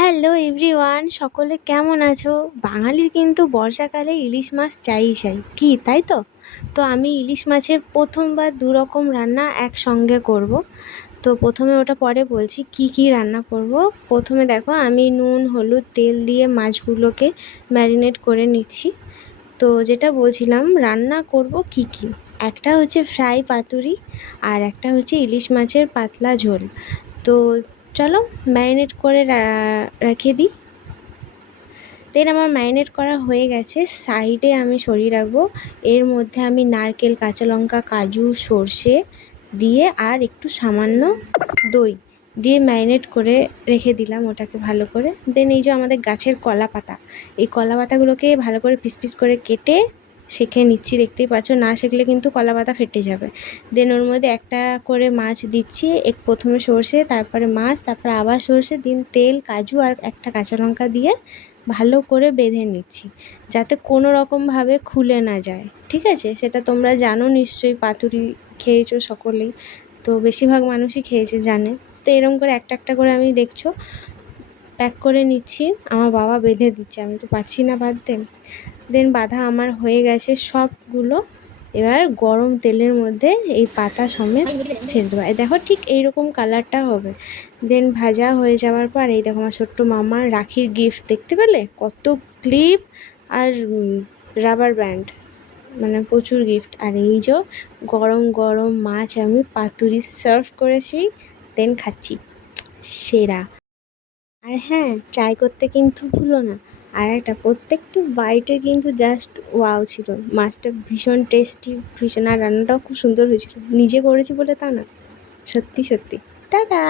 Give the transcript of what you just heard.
Hello everyone, সকলে কেমন আছো? বাঙালির কিন্তু বর্ষাকালে ইলিশ মাছ চাইই চাই, কি তাই তো? তো আমি ইলিশ মাছের প্রথমবার দু রকম রান্না একসঙ্গে করব। তো প্রথমে ওটা পরে বলছি কি কি রান্না করব। প্রথমে দেখো, আমি নুন হলুদ তেল দিয়ে মাছগুলোকে ম্যারিনেট করে নিচ্ছি। তো যেটা বলছিলাম রান্না করব কি কি, একটা হচ্ছে ফ্রাই পাতুরি আর একটা হচ্ছে ইলিশ মাছের পাতলা ঝোল। তো চলো ম্যারিনেট করে রেখে দিই। দেন আমার ম্যারিনেট করা হয়ে গেছে, সাইডে আমি সরিয়ে রাখবো। এর মধ্যে আমি নারকেল, কাঁচা লঙ্কা, কাজু, সর্ষে দিয়ে আর একটু সামান্য দই দিয়ে ম্যারিনেট করে রেখে দিলাম ওটাকে ভালো করে। দেন এই যে আমাদের গাছের কলা পাতা, এই কলা পাতাগুলোকে ভালো করে পিস পিস করে কেটে সেঁকে নিচ্ছি, দেখতেই পাচ্ছ। না সেঁকলে কিন্তু কলা পাতা ফেটে যাবে। দেন ওর মধ্যে একটা করে মাছ দিচ্ছি, প্রথমে সর্ষে, তারপরে মাছ, তারপরে আবার সর্ষে, দিন তেল, কাজু আর একটা কাঁচা লঙ্কা দিয়ে ভালো করে বেঁধে নিচ্ছি, যাতে কোনো রকমভাবে খুলে না যায়। ঠিক আছে, সেটা তোমরা জানো নিশ্চয়ই, পাতুরি খেয়েছো সকলেই, তো বেশিরভাগ মানুষই খেয়েছে, জানে। তো এরকম করে একটা একটা করে আমি দেখছো প্যাক করে নিচ্ছি। আমার বাবা বেঁধে দিচ্ছে, আমি তো পারছি না বাঁধতে। দেন বাঁধা আমার হয়ে গেছে সবগুলো। এবার গরম তেলের মধ্যে এই পাতা সমেত ছেড়ে দেবো। এই দেখো ঠিক এইরকম কালারটা হবে। দেন ভাজা হয়ে যাওয়ার পর এই দেখো আমার ছোট্ট মামার রাখির গিফট, দেখতে পেলে কত ক্লিপ আর রাবার ব্যান্ড, মানে প্রচুর গিফট। আর এই যে গরম গরম মাছ আমি পাতুরি সার্ভ করেছি, দেন খাচ্ছি, সেরা। আর হ্যাঁ, ট্রাই করতে কিন্তু ভুলো না। আর একটা, প্রত্যেকটি বাইটে কিন্তু জাস্ট ওয়াও ছিল। মাছটা ভীষণ টেস্টি, ভীষণ, আর রান্নাটাও খুব সুন্দর হয়েছিল। নিজে করেছি বলে তা না, সত্যি সত্যি। টাটা।